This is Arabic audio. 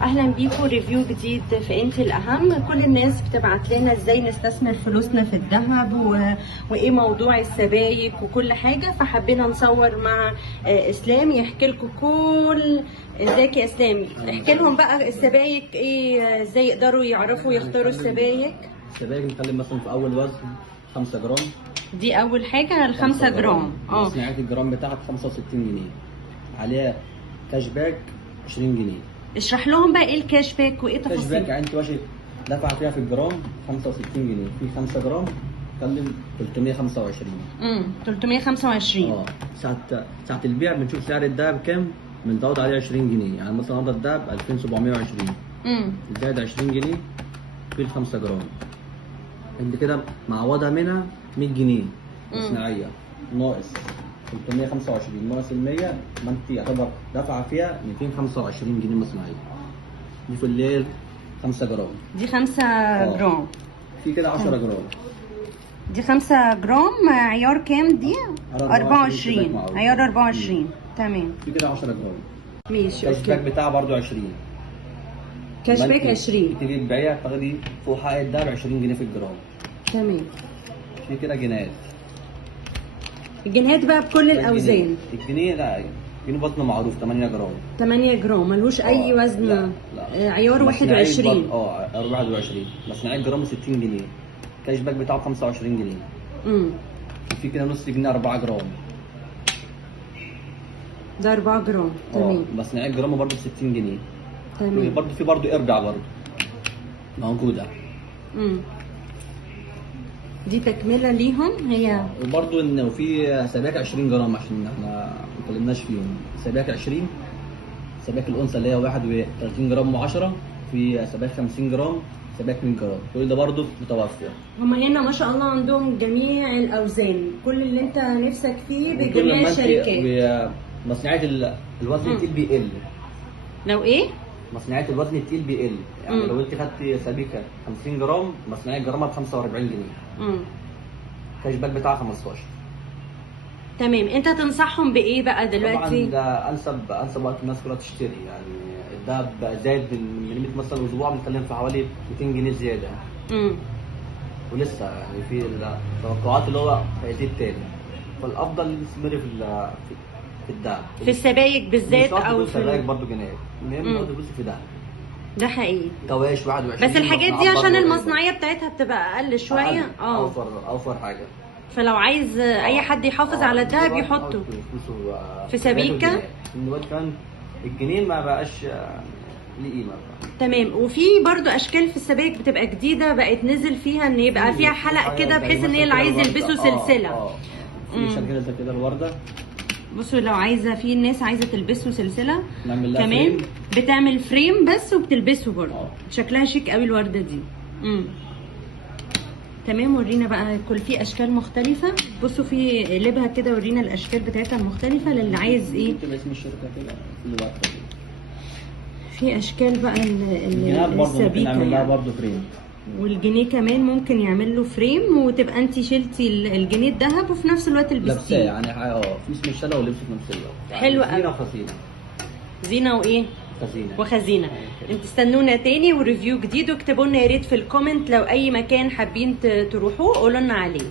اهلا بيكم ريفيو جديد في انت الاهم. كل الناس بتبعت لنا ازاي نستثمر فلوسنا في الذهب وايه موضوع السبائك وكل حاجه، فحبينا نصور مع اسلام يحكي لكم كل. ازيك يا اسلام؟ احكي لهم بقى السبائك ايه، ازاي يقدروا يعرفوا يختاروا السبائك. السبائك نتكلم مثلا في اول وزن 5 جرام. دي اول حاجه ال 5 جرام. صناعه الجرام بتاعها ب 65 جنيه، عليها كاش باك 20 جنيه. اشرح لهم بقى ايه الكاش باك وايه كاش باك تفاصيل. يعني انت ماشي دفع فيها في الجرام 65 جنيه، في 5 جرام تكلم 325. 325. ساعة البيع بنشوف سعر الدهب كام، بنزود عليه 20 جنيه. يعني مثلا النهارده الدهب 2720، زائد 20 جنيه في ال 5 جرام. انت كده معوضها منها 100 جنيه صناعيه، ناقص 325 ناقص ال 100، ما انت يعتبر دافعه فيها 225 جنيه مصنعيه. دي في الليل 5 جرام. دي 5 جرام. في كده 10 جرام. دي 5 جرام عيار كام دي؟ 24. عيار 24. تمام. في كده 10 جرام. ماشي. الكاش باك بتاعها برضو 20. كاش باك 20. تيجي تبيعيها تاخدي فوق حق الدهب 20 جنيه في الجرام. تمام. في كده جنيهات. الجنيهات بقى بكل الاوزان. الجنيه لا، الجنيه وزنه معروف 8 جرام. 8 جرام ملوش اي وزن. لا. عيار 21. 21. مصنعيه الجرام 60 جنيه. الكاش باك بتاعه 25 جنيه. في كده نص جنيه 4 جرام. ده 4 جرام. تمام. مصنعيه الجرام برضه 60 جنيه. تمام. برضه في برضه ارجع برضه موجوده. دي تكمله ليهم هي. وبرضه ان في سباك 20 جرام عشان احنا ما اتكلمناش فيهم. سباك 20، سباك الانثى اللي هي 31 جرام و10، في سباك 50 جرام، سباك 100 جرام. كل ده برضه متوفر. هما هنا ما شاء الله عندهم جميع الاوزان، كل اللي انت نفسك فيه بجميع الشركات. مصنعيه الوزن التقيل بيقل. لو ايه؟ مصنعيه الوزن التقيل بيقل، يعني لو انت خدتي سبيكه 50 جرام مصنعيه جرامها ب 45 جنيه. كاش باك بتاعها 15. تمام. انت تنصحهم بايه بقى دلوقتي؟ طبعا ده انسب وقت الناس كلها تشتري. يعني الدهب بقى زايد من قيمه مثلا اسبوع، بنتكلم في حوالي 200 جنيه زياده. ولسه يعني في التوقعات اللي هو هيزيد تاني، فالافضل نستمر في الدهب، في السبايك بالذات او في السبائك برضه جنيه. المهم برضه فلوسي في دهب. ده حقيقي. كواش 21. بس الحاجات دي عشان المصنعيه بتاعتها بتبقى اقل شويه. اوفر حاجه. فلو عايز اي حد يحافظ على الدهب يحطه في سبيكه. دلوقتي كمان الجنيه ما بقاش ليه قيمه. تمام. وفي برضو اشكال في السبائك بتبقى جديده بقت نزل فيها ان يبقى فيها حلق كده، بحيث ان هي اللي عايز يلبسوا سلسله. في شكل زي كده الورده. بصوا لو عايزه، في الناس عايزه تلبسه سلسله كمان بتعمل فريم بس وبتلبسه برضه. شكلها شيك قوي الورده دي. تمام. ورينا بقى في اشكال مختلفه. بصوا في قلبها كده، ورينا الاشكال بتاعتها المختلفه للي عايز ايه. اسم الشركه كده في الورده. في اشكال بقى السبيكه نعمل لها برضه فريم. والجنيه كمان ممكن يعمل له فريم، وتبقى انت شلتي الجنيه الذهب وفي نفس الوقت لبستيه. يعني في اسم الشله ولبسه في نفس الوقت. حلو قوي. زينه وخزينه. زينه وايه؟ وخزينه. انتوا استنونا تاني وريفيو جديد، واكتبوا لنا يا ريت في الكومنت لو اي مكان حابين تروحوه قولوا لنا عليه.